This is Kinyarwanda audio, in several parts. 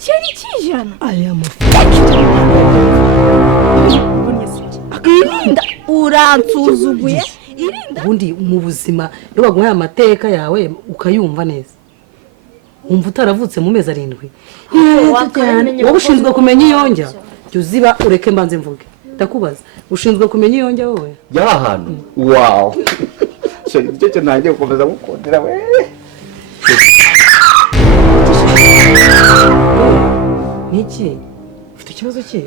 igiceri cy'ijana aya mafaranga irinda uransuzuguye irinda ubundi mu buzima iyo baguhaye amateka yawe ukayumva neza wumva utaravutse mu mezi 7 wowe ushinzwe kumenya iyonjya jya uziba ureke mbanze mvuge ndakubaza ushinzwe kumenya iyonjya wowe ya hantu wow so nicyo nanjye gukomeza gukundira we niki ufite ikibazo cye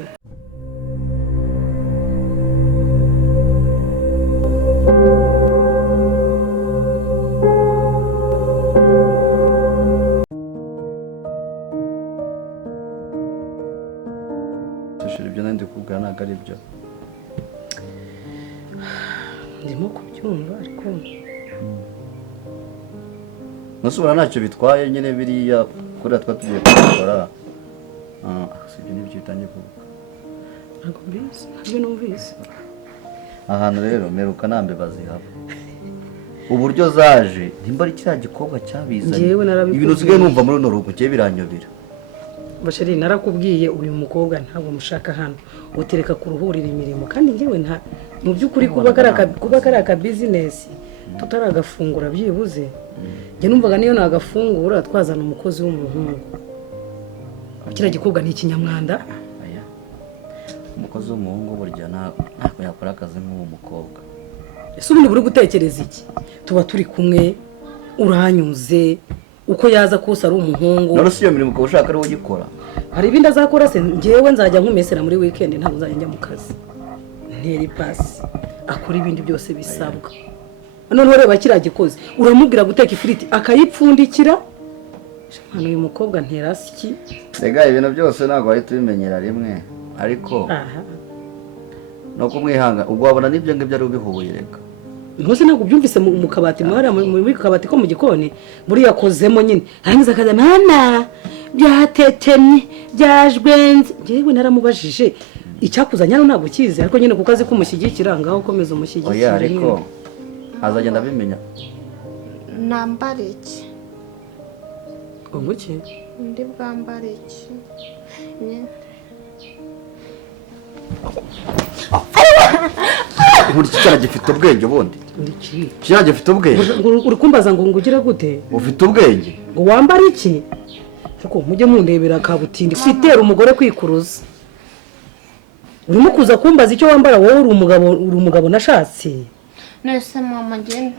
ibyo nandi kubwira ntabwo ari byo ndimo kubyumva ariko nusubira ntacyo bitwaye nyine biriya kuriya twatugiye kubikora si ibyo nibyo bitangiye kuvuga ntabwo mbizi ntabwo numvise ahantu rero meruka nambe bazihaba uburyo zaje nimba ari kiriya gikobwa cyabizanye ibintu usigaye numva muri runo rugo cye biranyobera basheri narakubwiye uyu mukobwa ntabwo mushaka hano utereka kuruhurira imirimo kandi ngewe nta mu by'ukuri kuba kari aka business tutaragafungura byibuze njye numvaga niyo nagafungura twazana umukozi w'umuhungu kiriya gikobwa ni ikinyamwanda umukozi w'umuhungu burya ntabwo yakora akazi nk'uwo mukobwa ese ubundi buri gutekereza iki tuba turi kumwe uranyuze uko yaza kose ari umuhungu none si iyo mirimo ukaba ushaka ari we ugikora hari ibindi azakora se njyewe nzajya nkumesera muri weekend ntabwo nzajya njya mu kazi ntera ipasi akora ibindi byose bisabwa noneho reba kiriya gikoze uramubwira guteka ifiriti akayipfundikira hano uyu mukobwa ntera iki rega ibintu byose ntabwo wahita ubimenyera rimwe ariko no kumwihanga ubwo wabona n'ibyo ngibyo ari ubihuye reka ntose ntabwo byumvise mu kabati muri kabati ko mu gikoni buri yakozemo nyine harangiza akaza mana byatetemye byajwenze njyewe naramubajije icyakuzanya ntabwo kizi ariko nyine kuko azi ko umushyigikira ngaho ukomeza umushyigikira oya ariko azagenda abimenya nambare iki ngo iki ndi bwambare iki buri cyana gifite ubwenge bundi cyana gifite ubwenge uri kumbaza ngo ngugire gute ufite ubwenge ngo wambare iki ariko mujye mundebera kabutindi kwitera umugore kwikuruza urimo kuza kumbaza icyo wambara wowe uri umugabo nashatse nese mama genda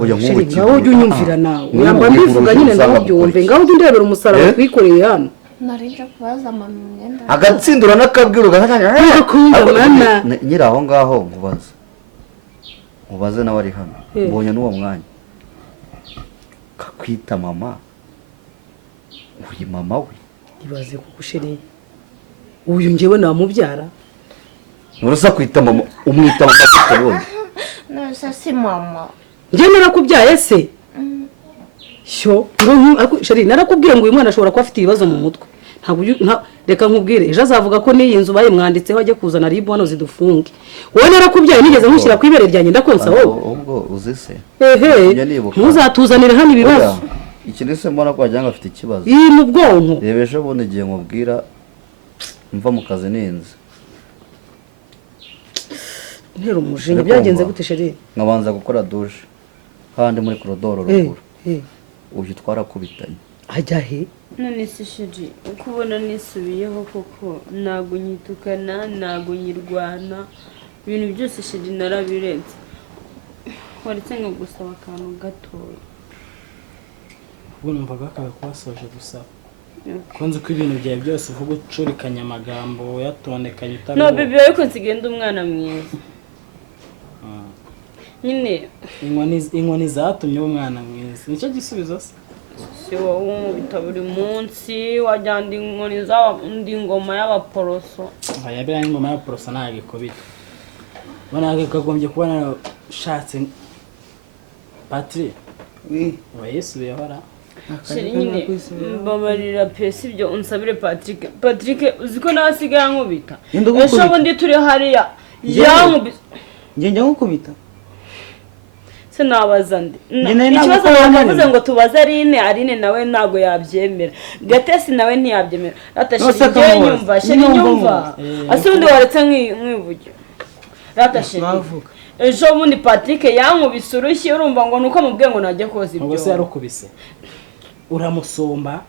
oya nk'ubuki ngaho ujye unyumvira nawe yamba mbivuga nyine ndaho byumve ngaho ujye ndebera umusaraba twikoreye hano narije kubaza mama imyenda agatsindura n'akabwiro gahagarara nyiri aho ngaho nkubaze nawe ari hano mbonye n'uwo mwanya kakwita mama uri mama we ibaze kugushiriye uyu njyewe namubyara nurusa kwita mama umwita mama kutabona nese si mama njye narakubyaye se sho sheri narakubwiye ngo uyu mwana ashobora kuba afite ibibazo mu mutwe reka nkubwire ejo azavuga ko n'iyi nzu bayimwanditseho ajye kuzana ribu hano zidufunge wowe narakubyaye nigeze nkushyira ku ibere ryanjye ndakonsa wowe ubwo uzi se ntuzatuzanire hano ibibazo ikindi se mbona ko wagira ngo afite ikibazo iyi mu bwonko reba ejo bundi igihe nkubwira mva mu kazi ninze ntera umushinga byagenze gute sheri nkabanza gukora dushe handi muri korodoro ruguru uyu twarakubitanye ajya he none se sheri ukubona nisubiyeho koko ntago nyitukana ntago nyirwana ibintu byose sheri narabirenze waretse ngo gusaba akantu gatoya ubwo numvaga akaga kubasoje gusaba konzi ko ibintu byawe byose uvuga ucurikanya amagambo yatondekanye utari no bibi ariko nsigenda umwana mwiza nyine inkoni zatumye umwana mwiza nicyo gisubizo se si wowe umubita buri munsi wajyana inkoni z'indi ngoma y'abaporoso yabira n'ingoma y'abaporoso ntabwo ikubita ubona kagombye kuba narashatse patiri wayisubiyeho ra sheri nyine mbabarira pesi ibyo unsabire Patrick uzi ko nawe asigaye ankubita ejo bundi turi hariya yankubita njye njya nkukubita se nabaza ndi Nyine ikibazo ntabwo navuze ngo tubaze Aline nawe ntabwo yabyemera Gatesi nawe ntiyabyemera ratashije nyumva sheri nyumva ase undi waretse nk'ivuge ratashije ejo bundi Patrick yankubise urushyi urumva ngo nuko mubwiye ngo najye koza ibyo ubwo se yarukubise uramusomba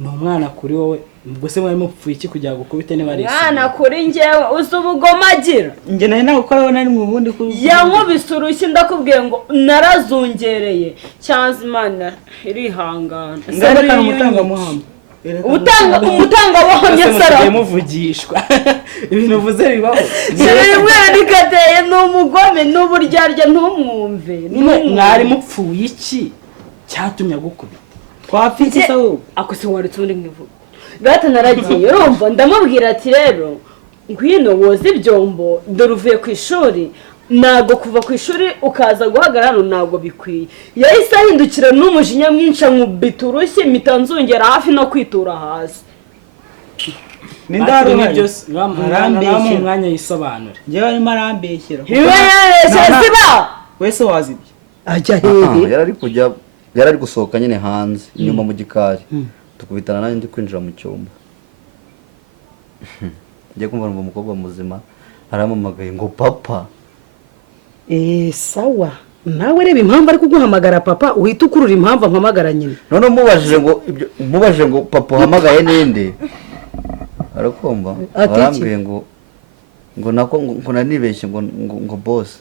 ni umwana kuri wowe ubwo se mwari mupfuye iki kugira ngo ukubite niba ari mwana kuri njyewe uzi ubugoma agira njye nari nagukora nari mu bundi yankubise urushyi ndakubwiye ngo narazungereye cyanze Imana irihangana ngarekana umutangamuhamya umutangabuhamya sara muvugishwa ibintu uvuze bibaho uyu mwana ikateye ni umugome n'uburyarya ntumwumve mwari mupfuye iki cyatumye agukubita twapfitse se wowe ako se waretse undi mwivuga gata naragiye urumva ndamubwira ati rero ngwino woza ibyombo dore uvuye ku ishuri ntabwo kuva ku ishuri ukaza guhagarara hano ntabwo bikwiye yahise ahindukira n'umujinya mwinshi ankubita urushyi mpita nzungera hafi no kwitura hasi n'indaro byose arambeshyira mu mwanya yisobanura njyewe arimo arambeshyira siba wese wazibye ajya hehe yari ari gusohoka nyine hanze inyuma mu gikari tukubitana nanjye ndi kwinjira mu cyumba ngiye kumva numva umukobwa muzima arampamagaye ngo papa sawa nawe reba impamvu ari kuguhamagara papa uhita ukurura impamvu ampamagara nyine none mubajije ngo papa uhamagaye ninde arakumva arambwiye ngo nako ngo nanibeshye ngo boss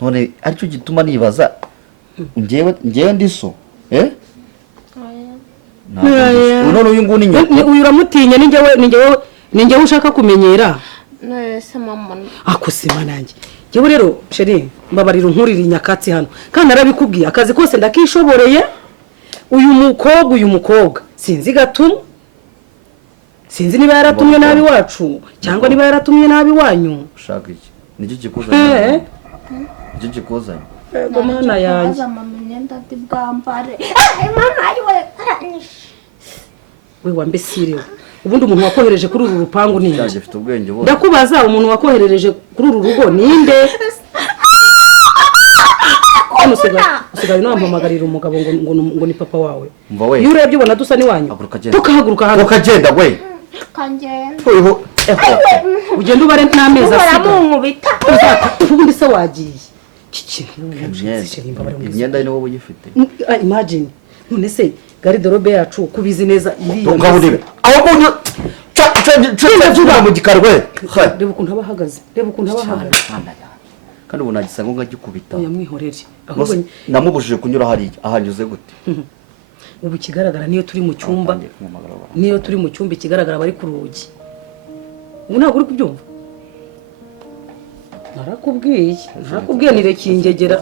none aricyo gituma nibaza njyewe ndi so none uyu nguyu ni nyoko uyu uramutinya ni njyewe ushaka kumenyera nese mama akusima nanjye yewe rero sheri mbabarira unkurira inyakatsi hano kandi arabikubwiye akazi kose ndakishoboreye uyu mukobwa sinzi gatumwe sinzi niba yaratumwe nabi wacu cyangwa niba yaratumwe nabi wanyu ushaka iki nicyo kikuzanye nicyo kikuzanye ego mana yanjye mama imyenda ndi bwambare mama ariwe we wambesirewe ubundi umuntu wakohereje kuri uru rupangu ni cyaje afite ubwenge bose ndakubaza umuntu wakoherereje kuri uru rugo ninde usigaye nampamagarira umugabo ngo ni papa wawe iyo urebye ubona dusa n'iwanyu tukahaguruka hano ukagenda we kangenda ugenda ubare n'amezi baramunkubita ubundi se wagiye imyenda ni wowe uyifite imagine none se garderobe yacu kubizi neza iriya ngahuribe aho buntu cyo mu gikarwe reba ukuntu abahagaze kandi ubu nagisanga ngagikubita yamwihorere namubujije kunyura hariya ahanyuze gute ubu kigaragara niyo turi mu cyumba ikigaragara bari ku rugi ubu ntabwo uri kubyumva narakubwiye nirekingegera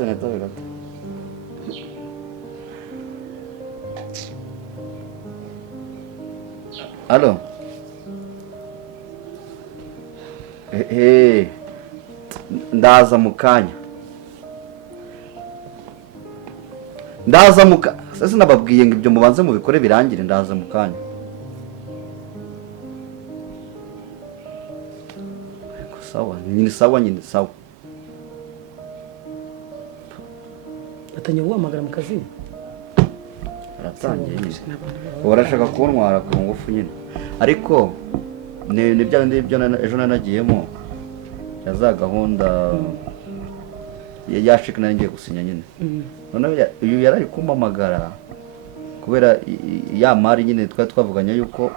Alo ndaza mu kanya sasa nababwiye ngo ibyo mubanze mubikore birangire ndaza mu kanya sawa nyine sawa atangiye guhamagara mu kazi aratangiye nyine urashaka kuntwara ku ngufu nyine ariko ni bya bindi ejo nanagiyemo ya za gahunda yashika nari ngiye gusinya nyine none uyu yari ari kumpamagara kubera ya mari nyine twari twavuganye yuko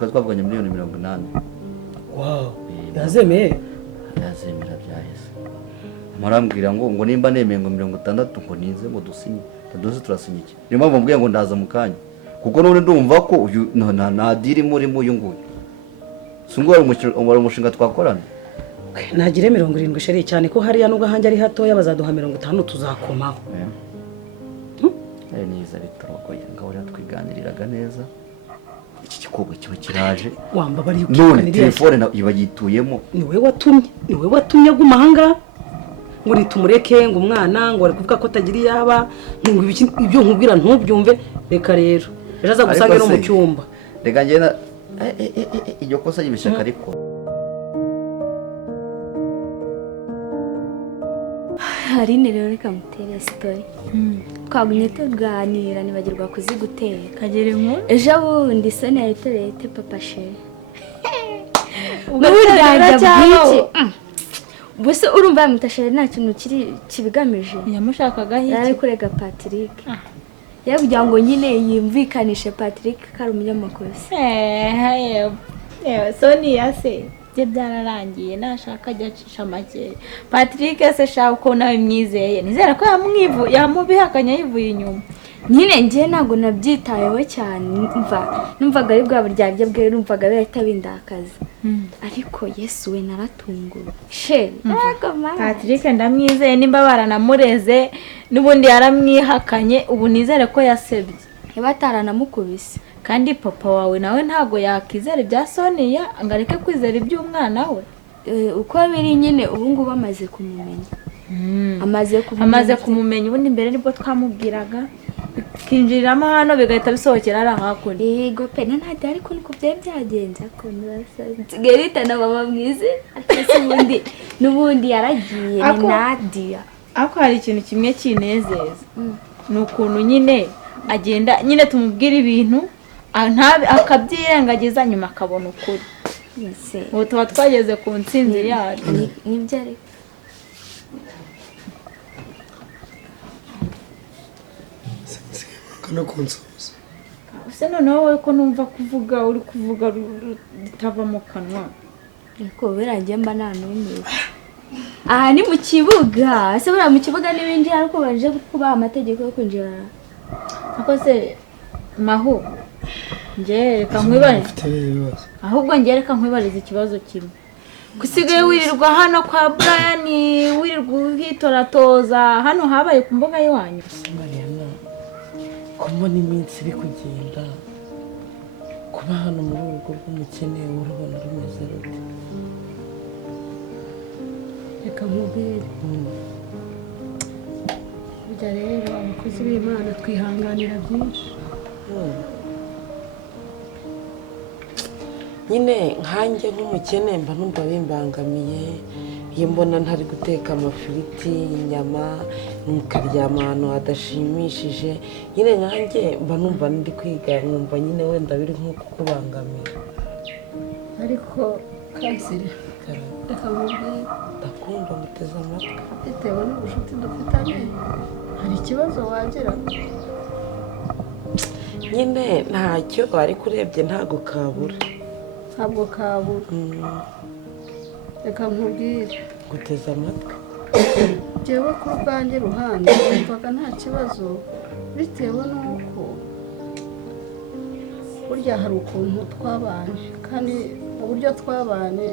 miliyoni 80. wow yazemera byahise amurambwira ngo nimba nemeye ngo 60 ngo ninze ngo dusinye turasinya iki niyo mpamvu mbwiye ngo ndaza mu kanya kuko none ndumva ko uyu nta diri murimo uyu nguyu singwara umushinga twakorana nagire 70 sheri cyane ko hariya nubwo hanjye ari hatoya bazaduha 50 tuzakomaho neza bitarogoye ngaho rero twiganiriraga neza iki gikobwa kiba kiraje wamba bari none telefone iba yituyemo niwe watumye aguma hanga ngo nitumureke ngo umwana ngo ari kuvuga ko atagira yaba ngo ibyo nkubwira ntubyumve reka rero ejo aza gusanga no mu cyumba reka ngena iryo kosa y'ibishaka ariko Aline rero reka mutere story. Twagumye tuganira nibagirwa kuzigutera. Kagere inkuru. Ejo bundi Sonia yatereye papa chérie. Ugatera bwiki. Buse urumva yamutashere nta kintu kibigamije. Yamushakaga Yari hiki. kurega Patrick. Yari kugira ngo nyine yimvikanishe Patrick kari umunyamakuru. Sonia se bye byararangiye nashaka ajya acisha make. Patrick se shaka uko nawe mwizeye. Nizera ko yamubihakanya yivuye inyuma. Nyine ngiye ntago nabyitayeho cyane numvaga ari bwa buryarya bwe numvaga bahita bindakaza. Ariko Yesu we naratunguwe. Patrick ndamwizeye nimba baranamureze n'ubundi yaramwihakanye ubu nizere ko yasebye. Bataranamukubise. Kandi papa wawe nawe ntago yakizera ibya Sonia angareke kwizera iby'umwana we. Uko biri nyine ubu ngubu amaze kumumenya. Amaze kumumenya ubundi mbere nibwo twamubwiraga kinjiriramo hano bigahita bisohokera ari ahakuri. Yego pe nta ariko niko byari byagenze ko Gerita na mama mwize ariko n'ubundi yaragiye ni Nadia. Ako hari ikintu kimwe kinezeza. Nukuntu nyine agenda nyine tumubwira ibintu akabyirengagiza nyuma akabona ukuri. Ubu tuba twageze ku ntsinzi yacu. Nibyo ariko kana kunsubiza. Use noneho wowe ko numva uri kuvuga ritava mu kanwa. Ariko birangiye mba nanumye. Aha ni mu kibuga. Ese bura mu kibuga n'ibindi ariko baje kubaha amategeko yo kwinjira. Ako se mahu ngereka nkwibariza. Ahubwo ngereka nkwibariza ikibazo kimwe. Kusigaye wirirwa hano kwa Brian wirirwa uhitoratoza hano habaye ku mbuga yiwanyu. Kubona iminsi iri kugenda kuba hano muri urugo rw'umukene urabona rumeze rute? Reka nkubwire burya rero abakozi b'Imana twihanganira byinshi. Nyine nkanjye nk'umukene mba numva bimbangamiye iyo mbona ntari guteka amafiriti inyama mukaryama ahantu hadashimishije. Nyine nkanjye mba numva ndi kwiga nkumva nyine wenda biri nko kukubangamira. Ariko Kazire reka nkubwire ndakumva muteze amatwi. bitewe n'ubucuti dufitanye hari ikibazo wagira. Nyine ntacyo ariko urebye ntago kabura. Ntabwo kabura. Reka nkubwire guteze amatwi. Jewe ku rwanjye ruhande numvaga nta kibazo bitewe n'uko burya hari ukuntu twabanye kandi mu buryo twabanye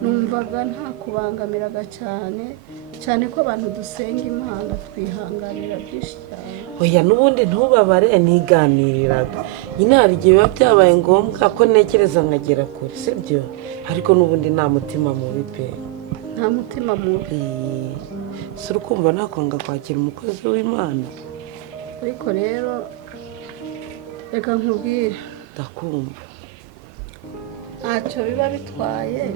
numvaga nta kubangamiraga cyane ko abantu dusenga Imana twihanganira byinshi cyane. Oya n'ubundi ntubabare niganiriraga. Nyine hari igihe biba byabaye ngombwa ko ntekereza nkagera kure sibyo ariko n'ubundi nta mutima mubi pe. Nta mutima mubi. Si urukumva nakwanga kwakira umukozi w'Imana. Ariko rero reka nkubwire ndakumva ntacyo biba bitwaye.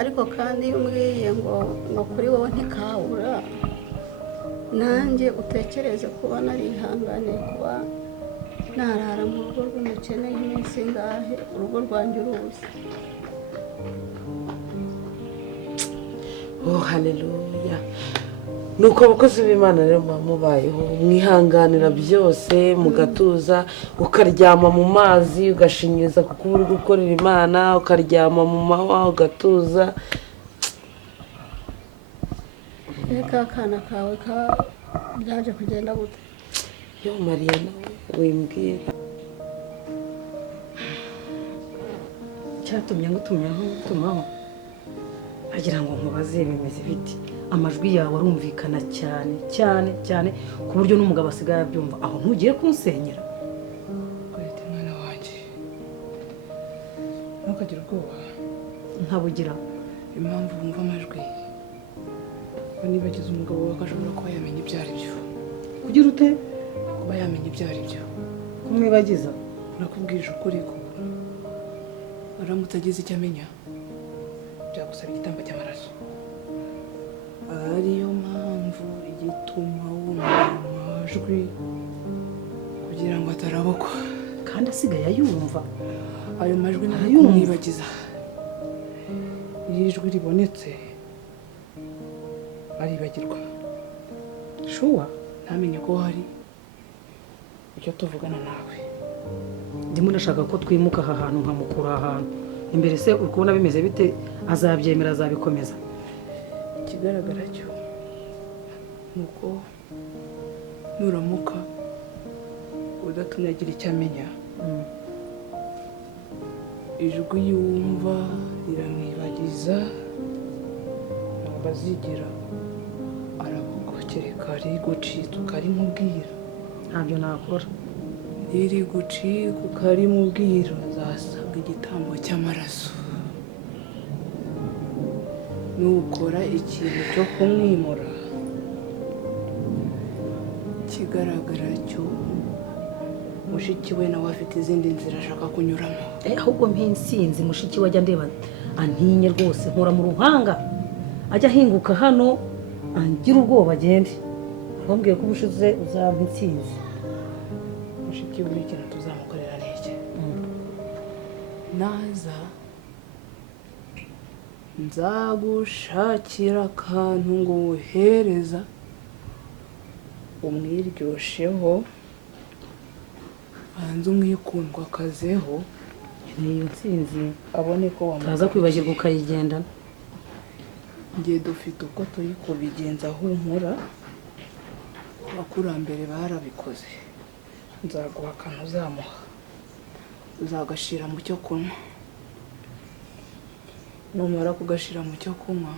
Ariko kandi iyo umbwiye ngo kuri wowe ntikabura nanjye utekereze kuba narihangane kuba narara mu rugo rw'umukene nk'iminsi ngahe urugo rwanjye uruzi. Oh haleluya. Nuko abakozi b'Imana rero mubayeho mwihanganira byose mugatuza ukaryama mu mazi ugashinyiriza kuko uri gukorera Imana ukaryama mu mahwa ugatuza. Reka akana kawe byaje kugenda gute? Yo Mariya nawe wimbwira cyatumye ngutumaho agira ngo nkubaze bimeze biti. Amajwi yawe arumvikana cyane ku buryo n'umugabo asigaye abyumva. Aho ntugiye kunsenyera? Kwete mwana wanjye ntukagira ubwoba. Ntabugira. Impamvu wumva amajwi ko nibagize umugabo wawe akashobora kuba yamenya ibyo ari byo. Kugira ute? Kuba yamenya ibyo ari byo. Kumwibagiza? Nakubwije ukuri ko aramutse agize icyo amenya byagusaba igitambo cy'amaraso. ariyo mpamvu igituma wumva amajwi kugira ngo atarabukwa. kandi asigaye ayumva. Ayo majwi ntarayumwibagiza. Iyo ijwi ribonetse aribagirwa. Shuwa ntamenye ko hari icyo tuvugana nawe. ndimo ndashaka ko twimuka aha hantu nkamukura aha hantu. Imbere se uri kubona bimeze bite? Azabyemera, azabikomeza? Ikigaragara cyo nuko nuramuka udatumye agira icyo amenya, ijwi yumva riramwibagiza, ntabwo azigera arabugokereka rigucitse ukarimubwira. Ntabyo nakora. Riri gucika ukarimubwira, azasabwa igitambo cy'amaraso. Nukora ikintu cyo kumwimura, ikigaragara cyo mushiki we nawe afite izindi nzira ashaka kunyuramo. Ahubwo mpinsinzi mushiki we ajya ndeba antinye rwose, nkora mu ruhanga, ajya ahinguka hano angira ubwoba agende. Wambwiye ko ubushize uzaba intsinzi. Mushiki we ikintu tuzamukorera n'iki? Naza nzagushakira akantu ngo wohereza umwiryosheho, hanze umwikundwa akazeho, niyo ntsinzi abone ko utaza kwibagirwa ukayigendana. Ngiye dufite uko turi kubigenza, humura, abakurambere barabikoze. Nzaguha akantu uzamuha, uzagashira mu cyo kunywa. Numara kugashira mu cyo kunywa,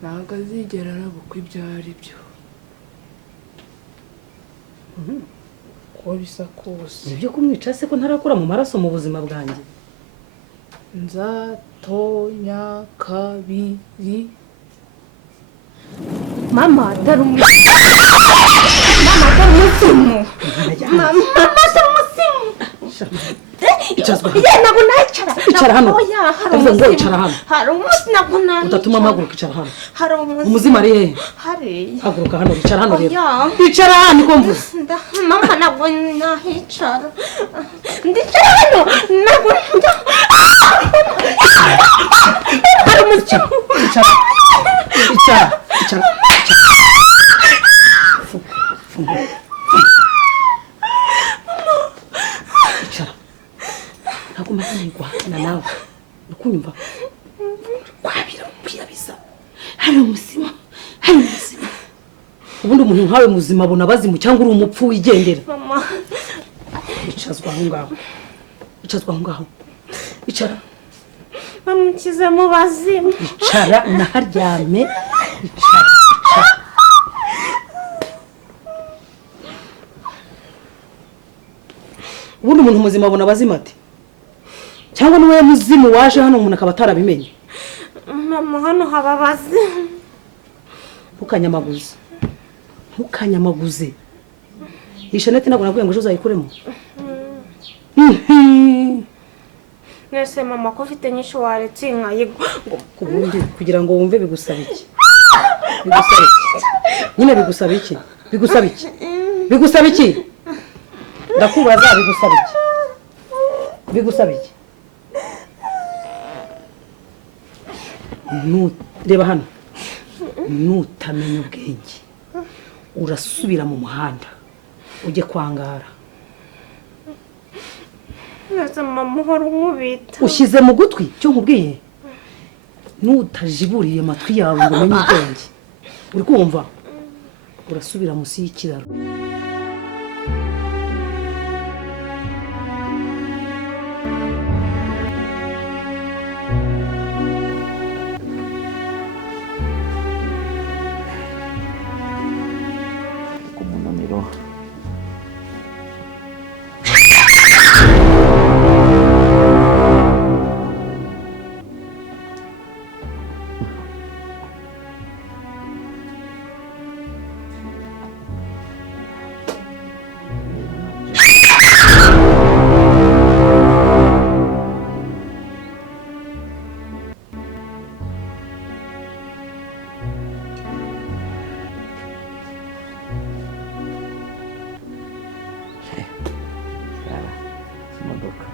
ntabwo azigera arabukwa ibyo ari byo. Uko bisa kose. Nibyo kumwica se ko ntarakura mu maraso mu buzima bwanjye? Nzatonya kabiri. Mama atari umuzimu. Mama atari umuzimu. Mama atari umuzimu. Ntabwo nayicara. Icara hano. Hari ngo icara hano. Hari umunsi ntabwo nayicara. Udatuma mpaguruka, icara hano. Hari umuzimu. Umuzimu ari hehe? Hariya. Haguruka hano, icara hano rero. Oya. Icara hano niko mvuze. Mama ntabwo nahicara. Ndicara hano. Ntabwo njya. Hari umuzimu. Icara. Icara. Icara. Icara. Ntabwo mpamanyirwa na nawe. Ukunyumva? Kwabira mukiyabisa. Hari umuzimu. Hari umuzimu. Ubundi umuntu nkawe muzima abona bazimu cyangwa uri umupfu wigendera. Mama. Icazwa aho ngaho. Icazwa aho ngaho. Icara. Bamukize mu bazimu. Icara naharyame. Icara. Ubundi umuntu muzima abona bazima ati? Cyangwa niwe muzimu waje hano umuntu akaba atarabimenye? Mama hano haba bazimu. Ntukanyamaguze. Ntukanyamaguze. Ishanete ntabwo naguye ngo ejo uzayikuremo. Nese mama ko ufite nyinshi waretse inkayigo. Kubundi kugira ngo wumve bigusaba iki? Bigusaba iki? Nyine bigusaba iki? Bigusaba iki? Bigusaba iki? Ndakubaza bigusaba iki? Bigusaba iki? Reba hano. Nutamenya ubwenge urasubira mu muhanda ujye kwangara. Nese mama uhora unkubita. Ushyize mu gutwi cyo nkubwiye? Nutajiburiye amatwi yawe ngo umenye ubwenge, uri kumva? Urasubira munsi y'ikiraro. imodoka